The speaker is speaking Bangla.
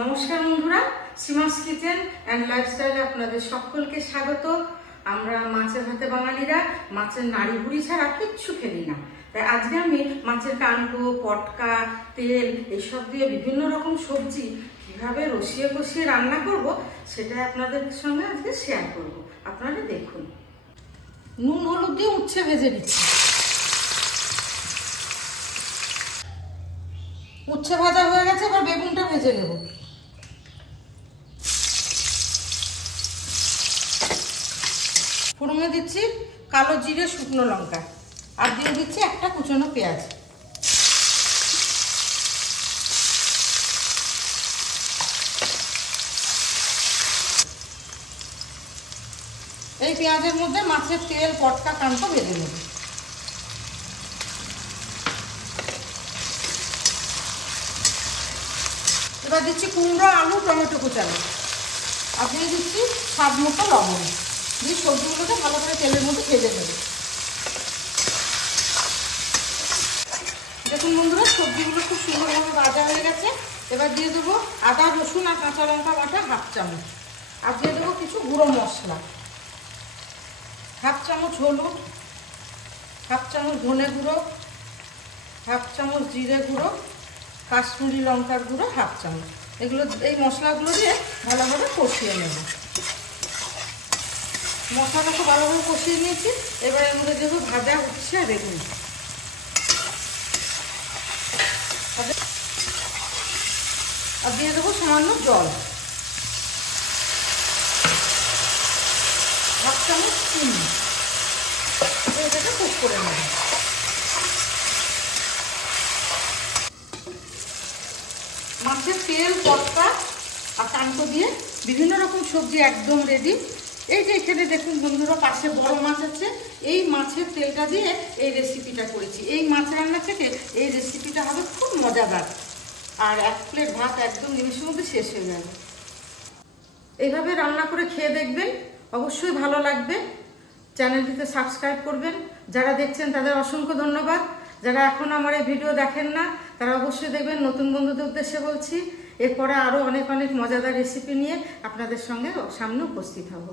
নমস্কার বন্ধুরা, সীমাস কিচেন অ্যান্ড লাইফস্টাইলে আপনাদের সকলকে স্বাগত। আমরা মাছের হাতে বাঙালিরা মাছের নাড়ি ভুড়ি ছাড়া কিচ্ছু খেলি না। তাই আজকে আমি মাছের কানকো, পটকা, তেল এইসব দিয়ে বিভিন্ন রকম সবজি কিভাবে রসিয়ে কষিয়ে রান্না করব সেটা আপনাদের সঙ্গে আজকে শেয়ার করব। আপনারা দেখুন। নুন হলুদ দিয়ে উচ্ছে ভেজে দিচ্ছি। উচ্ছে ভাজা হয়ে গেছে, এবার বেগুনটা ভেজে নেব। ফোড়নে দিচ্ছি কালো জিরে, শুকনো লঙ্কা, আর দিয়ে দিচ্ছি একটা কুচনো পেঁয়াজ। এই পেঁয়াজের মধ্যে মাছের তেল, পটকা, কানকো ভেজে নেব। এবার দিচ্ছি কুমড়ো, আলু, টমেটো কুচানো, আর দিয়ে দিচ্ছি স্বাদ মতো লবণ। দিয়ে সবজিগুলোকে ভালো করে তেলের মধ্যে ভেজে নেব। দেখুন বন্ধুরা, সবজিগুলো খুব সুন্দরভাবে ভাজা হয়ে গেছে। এবার দিয়ে দেবো আদা, রসুন আর কাঁচা লঙ্কা বাটা 1/2 চামচ, আর দিয়ে দেবো কিছু গুঁড়ো মশলা। 1/2 চামচ হলুদ, 1/2 চামচ ধনে গুঁড়ো, 1/2 চামচ জিরে গুঁড়ো, কাশ্মীরি লঙ্কার গুঁড়ো 1/2 চামচ। এগুলো এই মশলাগুলো দিয়ে ভালোভাবে কষিয়ে নেব। মশলাটা খুব ভালোভাবে কষিয়ে নিয়েছি। এবার এর মধ্যে দেবো ভাজা উচ্ছে আর বেগুন, আর দিয়ে দেবো সামান্য জল, 1/2 চামচ চিনি। এটাকে কুক করে নেব। মাছের তেল, পটকা আর কানকো দিয়ে বিভিন্ন রকম সবজি একদম রেডি। এই যে এখানে দেখুন বন্ধুরা, পাশে বড় মাছ আছে। এই মাছের তেলটা দিয়ে এই রেসিপিটা করেছি। এই মাছ রান্না থেকে এই রেসিপিটা হবে খুব মজাদার, আর 1 প্লেট ভাত একদম নিমেষের মধ্যে শেষ হয়ে যাবে। এইভাবে রান্না করে খেয়ে দেখবেন, অবশ্যই ভালো লাগবে। চ্যানেলটিতে সাবস্ক্রাইব করবেন। যারা দেখছেন তাদের অসংখ্য ধন্যবাদ। যারা এখন আমার এই ভিডিও দেখেন না তারা অবশ্যই দেখবেন। নতুন বন্ধুদের উদ্দেশ্যে বলছি, এরপরে আরও অনেক অনেক মজাদার রেসিপি নিয়ে আপনাদের সঙ্গে সামনে উপস্থিত হব।